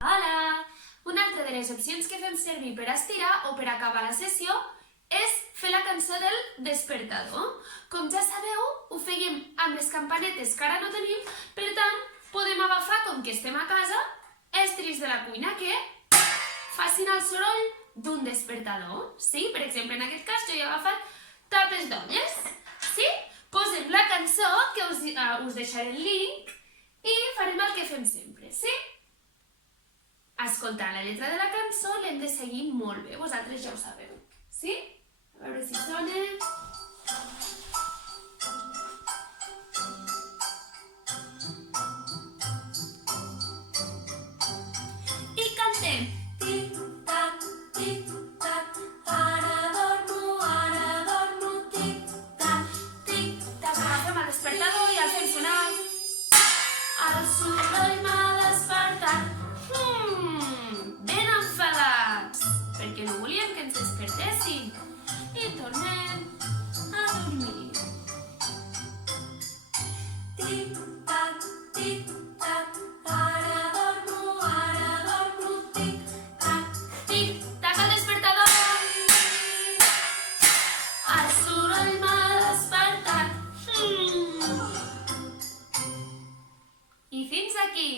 Hola! Una altra de les opcions que fem servir per estirar o per acabar la sessió és fer la cançó del despertador. Com ja sabeu, ho fèiem amb les campanetes que ara no tenim, per tant, podem agafar, com que estem a casa, estris de la cuina que facin el soroll d'un despertador. Sí? Per exemple, en aquest cas jo he agafat tapes d'olles. Sí? Posem la cançó, que us deixaré el link, i farem el que fem sempre. Sí? Escoltant la lletra de la cançó l'hem de seguir molt bé, vosaltres ja ho sabeu. Sí? A veure si sona... I cantem! Tic-tac, tic-tac, ara dormo, tic-tac, tic-tac. Agafem el despertador i el fem sonar. El soroll m'ha despertat. Ben enfadats, perquè no volíem que ens despertessin. I tornem a dormir. Tic-tac, tic-tac, ara dormo, tic-tac, tic-tac, el despertador. El soroll m'ha despertat. I fins aquí.